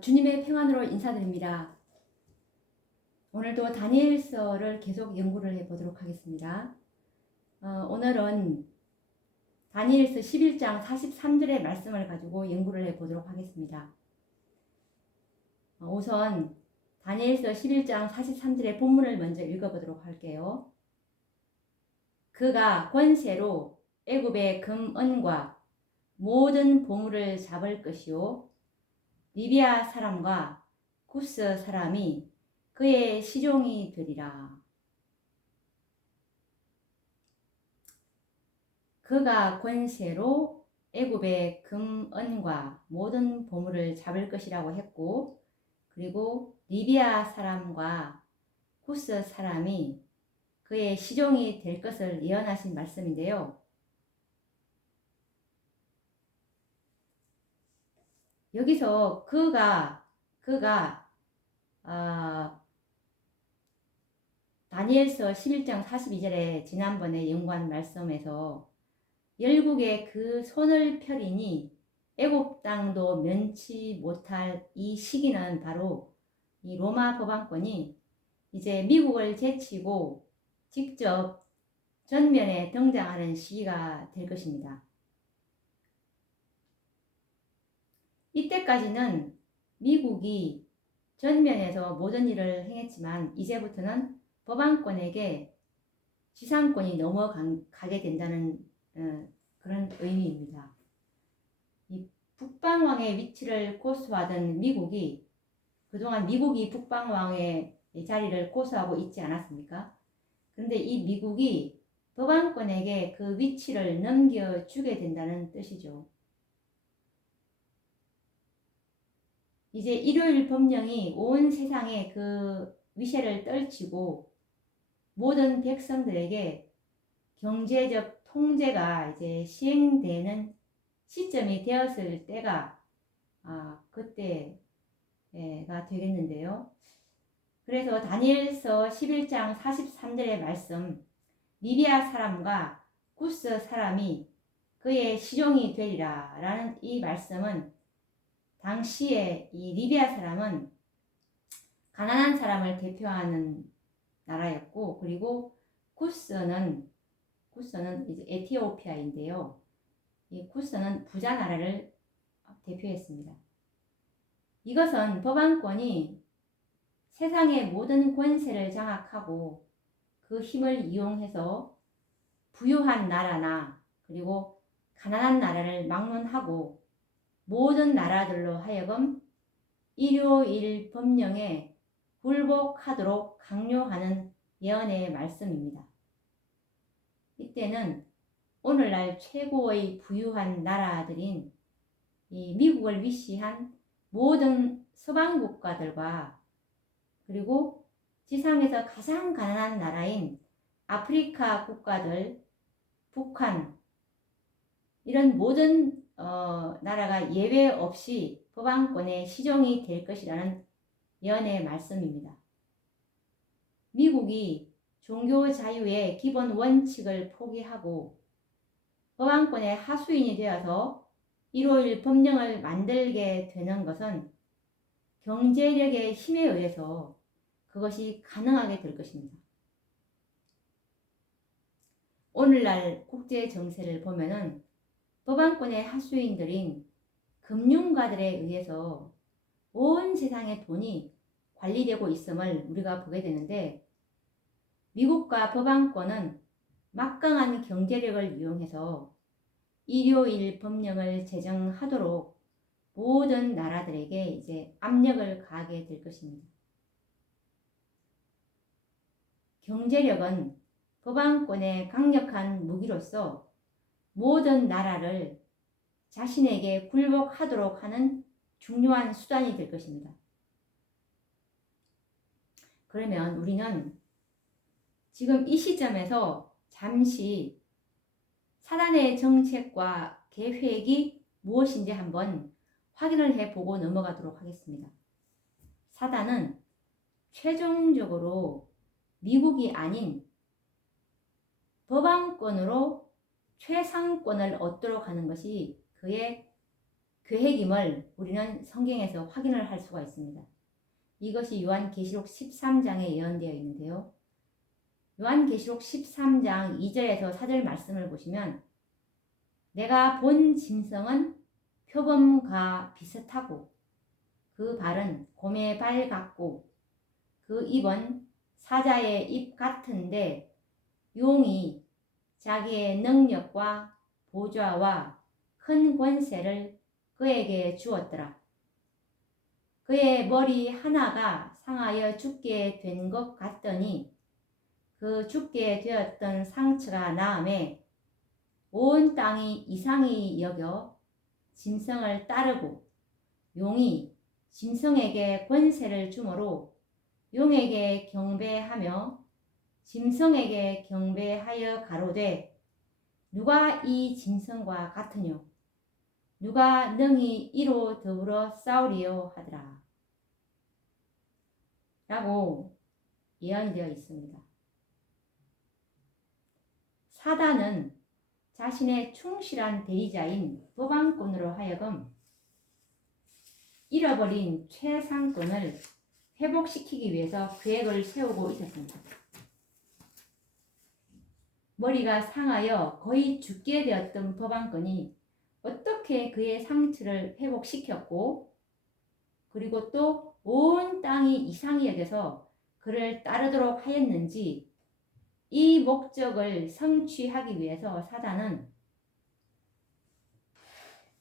주님의 평안으로 인사드립니다. 오늘도 다니엘서를 계속 연구를 해보도록 하겠습니다. 오늘은 다니엘서 11장 43절의 말씀을 가지고 연구를 해보도록 하겠습니다. 우선 다니엘서 11장 43절의 본문을 먼저 읽어보도록 할게요. 그가 권세로 애굽의 금은과 모든 보물을 잡을 것이요 리비아 사람과 구스 사람이 그의 시종이 되리라. 그가 권세로 애굽의 금은과 모든 보물을 잡을 것이라고 했고, 그리고 리비아 사람과 구스 사람이 그의 시종이 될 것을 예언하신 말씀인데요. 여기서 그가 다니엘서 11장 42절에 지난번에 연구한 말씀에서 열국의 그 손을 펴리니 애굽 땅도 면치 못할 이 시기는 바로 이 로마 법왕권이 이제 미국을 제치고 직접 전면에 등장하는 시기가 될 것입니다. 이때까지는 미국이 전면에서 모든 일을 행했지만 이제부터는 법왕권에게 지상권이 넘어가게 된다는 그런 의미입니다. 이 북방왕의 위치를 고수하던 미국이 그동안 미국이 북방왕의 자리를 고수하고 있지 않았습니까? 그런데 이 미국이 법왕권에게 그 위치를 넘겨주게 된다는 뜻이죠. 이제 일요일 법령이 온 세상에 그 위세를 떨치고 모든 백성들에게 경제적 통제가 이제 시행되는 시점이 되었을 때가 그때가 되겠는데요. 그래서 다니엘서 11장 43절의 말씀, 리비아 사람과 구스 사람이 그의 시종이 되리라 라는 이 말씀은 당시에 이 리비아 사람은 가난한 사람을 대표하는 나라였고, 그리고 구스는 이제 에티오피아인데요. 이 구스는 부자 나라를 대표했습니다. 이것은 법왕권이 세상의 모든 권세를 장악하고 그 힘을 이용해서 부유한 나라나 그리고 가난한 나라를 막론하고 모든 나라들로 하여금 일요일 법령에 굴복하도록 강요하는 예언의 말씀입니다. 이때는 오늘날 최고의 부유한 나라들인 이 미국을 위시한 모든 서방 국가들과 그리고 지상에서 가장 가난한 나라인 아프리카 국가들, 북한 이런 모든 나라가 예외 없이 법왕권의 시종이 될 것이라는 예언의 말씀입니다. 미국이 종교 자유의 기본 원칙을 포기하고 법왕권의 하수인이 되어서 일요일 법령을 만들게 되는 것은 경제력의 힘에 의해서 그것이 가능하게 될 것입니다. 오늘날 국제 정세를 보면은 법왕권의 하수인들인 금융가들에 의해서 온 세상의 돈이 관리되고 있음을 우리가 보게 되는데, 미국과 법왕권은 막강한 경제력을 이용해서 일요일 법령을 제정하도록 모든 나라들에게 이제 압력을 가하게 될 것입니다. 경제력은 법왕권의 강력한 무기로서 모든 나라를 자신에게 굴복하도록 하는 중요한 수단이 될 것입니다. 그러면 우리는 지금 이 시점에서 잠시 사단의 정책과 계획이 무엇인지 한번 확인을 해보고 넘어가도록 하겠습니다. 사단은 최종적으로 미국이 아닌 법왕권으로 최상권을 얻도록 하는 것이 그의 계획임을 우리는 성경에서 확인을 할 수가 있습니다. 이것이 요한계시록 13장에 예언되어 있는데요. 요한계시록 13장 2절에서 4절 말씀을 보시면 내가 본 짐승은 표범과 비슷하고 그 발은 곰의 발 같고 그 입은 사자의 입 같은데 용이 자기의 능력과 보좌와 큰 권세를 그에게 주었더라. 그의 머리 하나가 상하여 죽게 된 것 같더니 그 죽게 되었던 상처가 나음에 온 땅이 이상히 여겨 짐승을 따르고 용이 짐승에게 권세를 주므로 용에게 경배하며 짐승에게 경배하여 가로되 누가 이 짐승과 같으뇨 누가 능히 이로 더불어 싸우리요 하더라 라고 예언되어 있습니다. 사단은 자신의 충실한 대리자인 법왕꾼으로 하여금 잃어버린 최상권을 회복시키기 위해서 계획을 세우고 있었습니다. 머리가 상하여 거의 죽게 되었던 법왕꾼이 어떻게 그의 상처를 회복시켰고 그리고 또 온 땅이 이상히 여겨서 그를 따르도록 하였는지 이 목적을 성취하기 위해서 사단은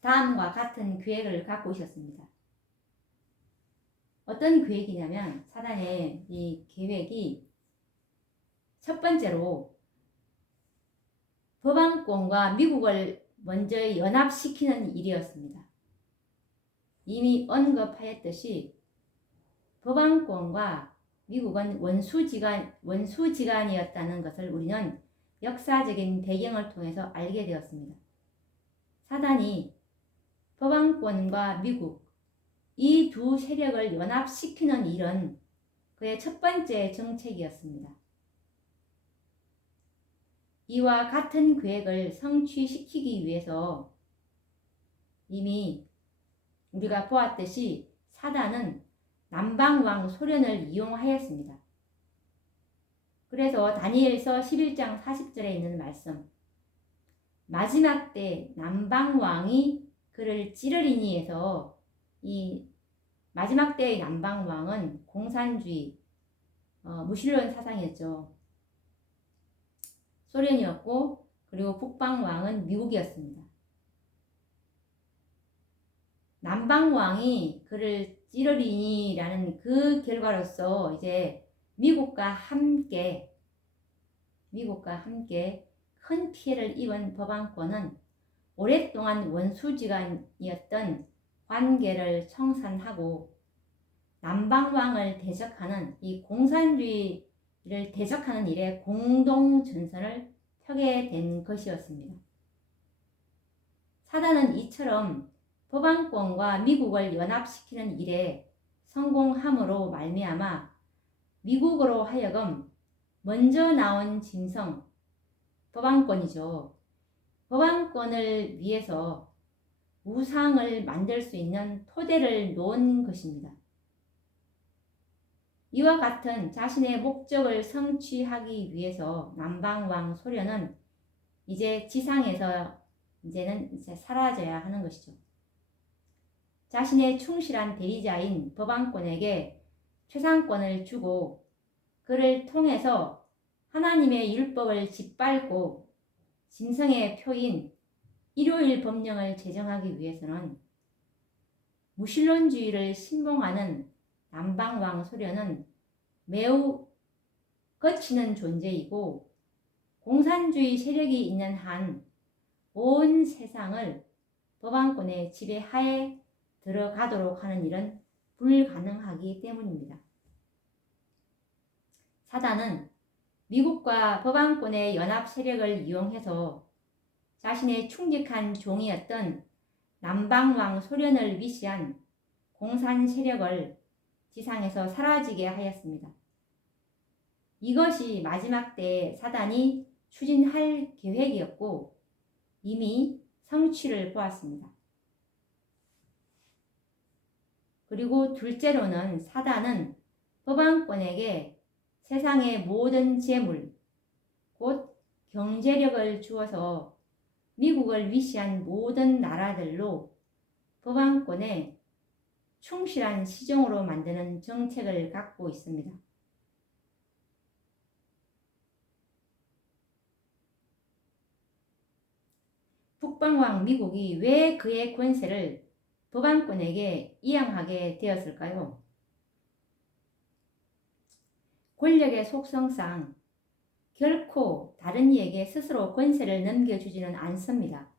다음과 같은 계획을 갖고 있었습니다. 어떤 계획이냐면 사단의 이 계획이 첫 번째로 법왕권과 미국을 먼저 연합시키는 일이었습니다. 이미 언급하였듯이 법왕권과 미국은 원수지간이었다는 것을 우리는 역사적인 배경을 통해서 알게 되었습니다. 사단이 법왕권과 미국 이 두 세력을 연합시키는 일은 그의 첫 번째 정책이었습니다. 이와 같은 계획을 성취시키기 위해서 이미 우리가 보았듯이 사단은 남방왕 소련을 이용하였습니다. 그래서 다니엘서 11장 40절에 있는 말씀 마지막 때 남방왕이 그를 찌르리니에서 이 마지막 때의 남방왕은 공산주의 무신론 사상이었죠. 소련이었고 그리고 북방왕은 미국이었습니다. 남방왕이 그를 찌르리니라는 그 결과로서 이제 미국과 함께 큰 피해를 입은 법왕권은 오랫동안 원수지간이었던 관계를 청산하고 남방왕을 대적하는 이 공산주의를 대적하는 일에 공동전선을 펴게 된 것이었습니다. 사단은 이처럼 법왕권과 미국을 연합시키는 일에 성공함으로 말미암아 미국으로 하여금 먼저 나온 짐승 법왕권이죠. 법왕권을 위해서 우상을 만들 수 있는 토대를 놓은 것입니다. 이와 같은 자신의 목적을 성취하기 위해서 남방왕 소련은 이제 지상에서 이제는 사라져야 하는 것이죠. 자신의 충실한 대리자인 법왕권에게 최상권을 주고 그를 통해서 하나님의 율법을 짓밟고 짐승의 표인 일요일 법령을 제정하기 위해서는 무신론주의를 신봉하는 남방왕 소련은 매우 거치는 존재이고 공산주의 세력이 있는 한 온 세상을 법왕권의 지배하에 들어가도록 하는 일은 불가능하기 때문입니다. 사단은 미국과 법왕권의 연합 세력을 이용해서 자신의 충직한 종이었던 남방왕 소련을 위시한 공산 세력을 지상에서 사라지게 하였습니다. 이것이 마지막 때에 사단이 추진할 계획이었고 이미 성취를 보았습니다. 그리고 둘째로는 사단은 법왕권에게 세상의 모든 재물, 곧 경제력을 주어서 미국을 위시한 모든 나라들로 법왕권에 충실한 시종으로 만드는 정책을 갖고 있습니다. 북방왕 미국이 왜 그의 권세를 법왕권에게 이양하게 되었을까요? 권력의 속성상 결코 다른 이에게 스스로 권세를 넘겨주지는 않습니다.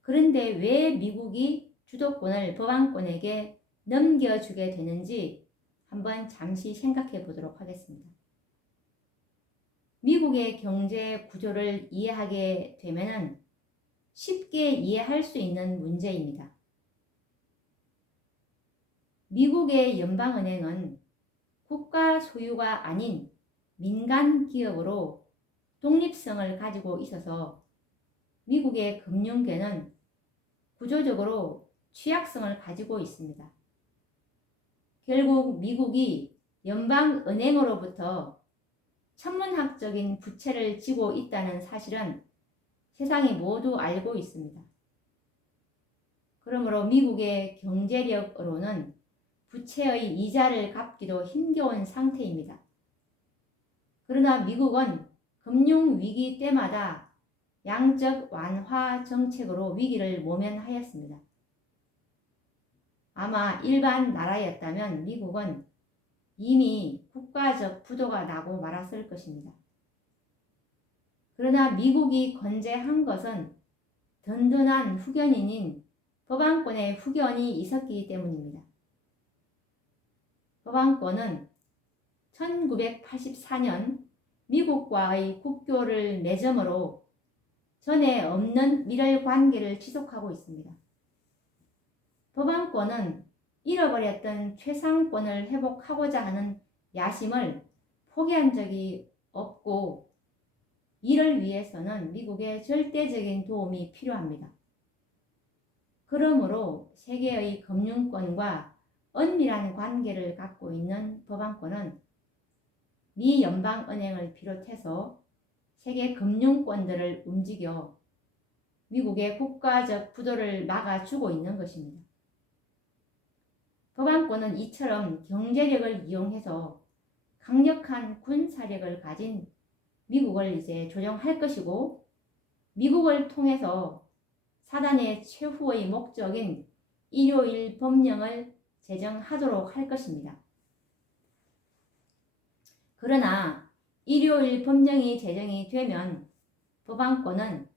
그런데 왜 미국이 주도권을 법왕권에게 넘겨주게 되는지 한번 잠시 생각해 보도록 하겠습니다. 미국의 경제 구조를 이해하게 되면 쉽게 이해할 수 있는 문제입니다. 미국의 연방은행은 국가 소유가 아닌 민간 기업으로 독립성을 가지고 있어서 미국의 금융계는 구조적으로 취약성을 가지고 있습니다. 결국 미국이 연방은행으로부터 천문학적인 부채를 지고 있다는 사실은 세상이 모두 알고 있습니다. 그러므로 미국의 경제력으로는 부채의 이자를 갚기도 힘겨운 상태입니다. 그러나 미국은 금융위기 때마다 양적 완화 정책으로 위기를 모면하였습니다. 아마 일반 나라였다면 미국은 이미 국가적 부도가 나고 말았을 것입니다. 그러나 미국이 건재한 것은 든든한 후견인인 법왕권의 후견이 있었기 때문입니다. 법왕권은 1984년 미국과의 국교를 맺음으로 전에 없는 밀월 관계를 지속하고 있습니다. 법왕권은 잃어버렸던 최상권을 회복하고자 하는 야심을 포기한 적이 없고 이를 위해서는 미국의 절대적인 도움이 필요합니다. 그러므로 세계의 금융권과 은밀한 관계를 갖고 있는 법왕권은 미 연방은행을 비롯해서 세계 금융권들을 움직여 미국의 국가적 부도를 막아주고 있는 것입니다. 법왕권은 이처럼 경제력을 이용해서 강력한 군사력을 가진 미국을 이제 조정할 것이고 미국을 통해서 사단의 최후의 목적인 일요일 법령을 제정하도록 할 것입니다. 그러나 일요일 법령이 제정이 되면 법왕권은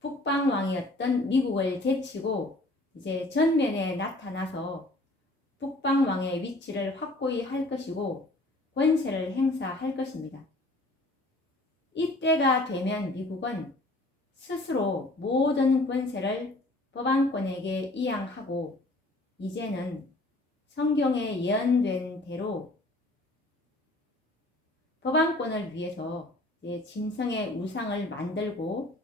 북방왕이었던 미국을 제치고 이제 전면에 나타나서 북방왕의 위치를 확고히 할 것이고 권세를 행사할 것입니다. 이때가 되면 미국은 스스로 모든 권세를 법왕권에게 이양하고 이제는 성경에 예언된 대로 법왕권을 위해서 짐승의 우상을 만들고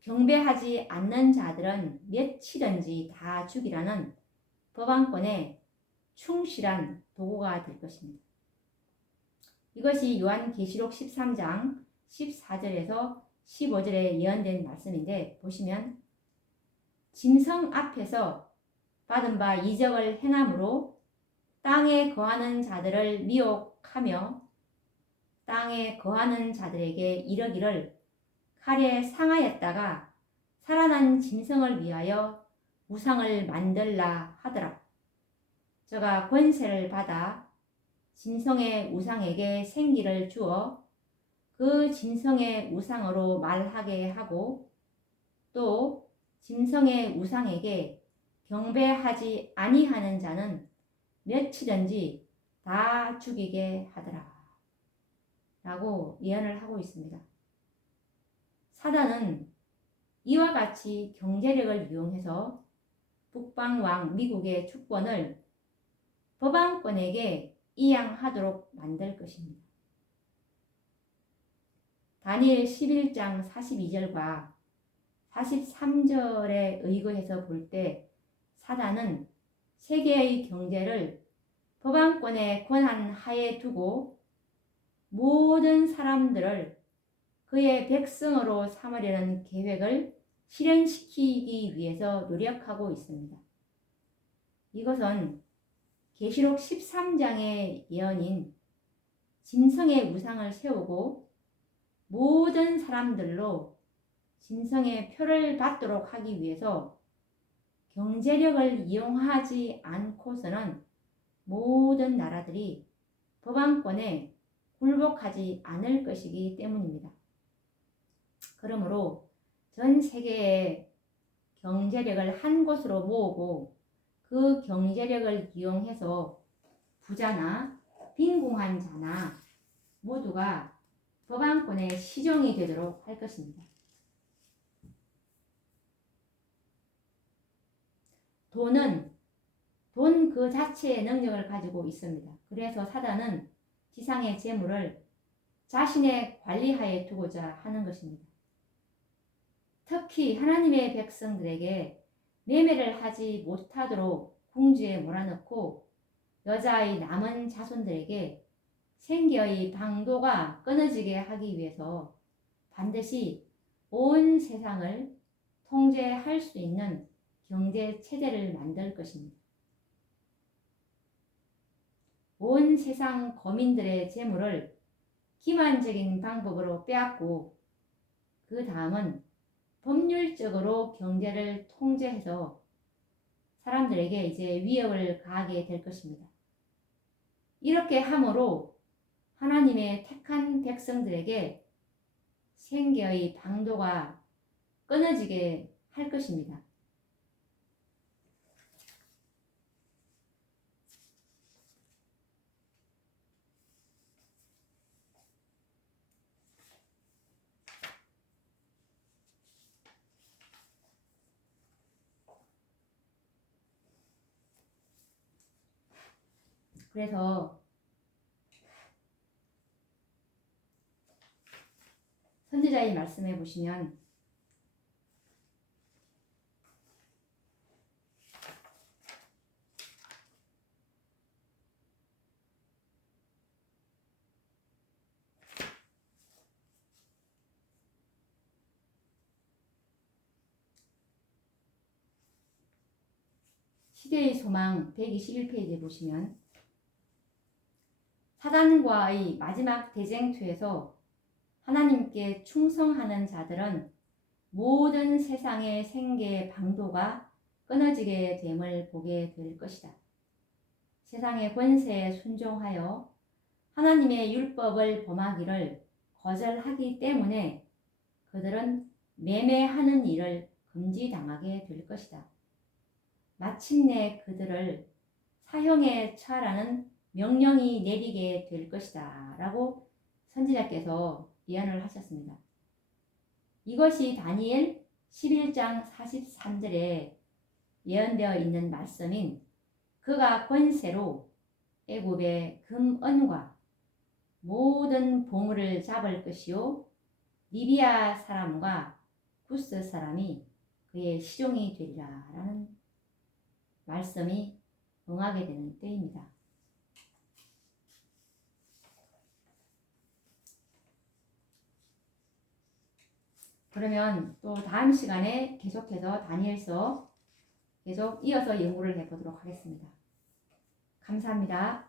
경배하지 않는 자들은 몇이든지 다 죽이라는 법왕권의 충실한 도구가 될 것입니다. 이것이 요한계시록 13장 14절에서 15절에 예언된 말씀인데 보시면 짐승 앞에서 받은 바 이적을 행함으로 땅에 거하는 자들을 미혹하며 땅에 거하는 자들에게 이르기를 칼에 상하였다가 살아난 짐승을 위하여 우상을 만들라 하더라. 저가 권세를 받아 짐승의 우상에게 생기를 주어 그 짐승의 우상으로 말하게 하고 또 짐승의 우상에게 경배하지 아니하는 자는 몇이든지 다 죽이게 하더라. 라고 예언을 하고 있습니다. 사단은 이와 같이 경제력을 이용해서 북방왕 미국의 주권을 법왕권에게 이양하도록 만들 것입니다. 다니엘 11장 42절과 43절에 의거해서 볼 때 사단은 세계의 경제를 법안권의 권한 하에 두고 모든 사람들을 그의 백성으로 삼으려는 계획을 실현시키기 위해서 노력하고 있습니다. 이것은 계시록 13장의 예언인 짐승의 우상을 세우고 모든 사람들로 짐승의 표를 받도록 하기 위해서 경제력을 이용하지 않고서는 모든 나라들이 법안권에 굴복하지 않을 것이기 때문입니다. 그러므로 전 세계의 경제력을 한 곳으로 모으고 그 경제력을 이용해서 부자나 빈궁한 자나 모두가 법안권의 시종이 되도록 할 것입니다. 돈은 돈 그 자체의 능력을 가지고 있습니다. 그래서 사단은 지상의 재물을 자신의 관리하에 두고자 하는 것입니다. 특히 하나님의 백성들에게 매매를 하지 못하도록 궁지에 몰아넣고 여자의 남은 자손들에게 생계의 방도가 끊어지게 하기 위해서 반드시 온 세상을 통제할 수 있는 경제 체제를 만들 것입니다. 온 세상 거민들의 재물을 기만적인 방법으로 빼앗고 그 다음은 법률적으로 경제를 통제해서 사람들에게 이제 위협을 가하게 될 것입니다. 이렇게 함으로 하나님의 택한 백성들에게 생계의 방도가 끊어지게 할 것입니다. 그래서 선지자의 말씀에 보시면 시대의 소망 121페이지에 보시면 사단과의 마지막 대쟁투에서 하나님께 충성하는 자들은 모든 세상의 생계의 방도가 끊어지게 됨을 보게 될 것이다. 세상의 권세에 순종하여 하나님의 율법을 범하기를 거절하기 때문에 그들은 매매하는 일을 금지당하게 될 것이다. 마침내 그들을 사형에 처하라는 명령이 내리게 될 것이다 라고 선지자께서 예언을 하셨습니다. 이것이 다니엘 11장 43절에 예언되어 있는 말씀인 그가 권세로 애굽의 금은과 모든 보물을 잡을 것이요 리비아 사람과 구스 사람이 그의 시종이 되리라 라는 말씀이 응하게 되는 때입니다. 그러면 또 다음 시간에 계속해서 다니엘서 계속 이어서 연구를 해보도록 하겠습니다. 감사합니다.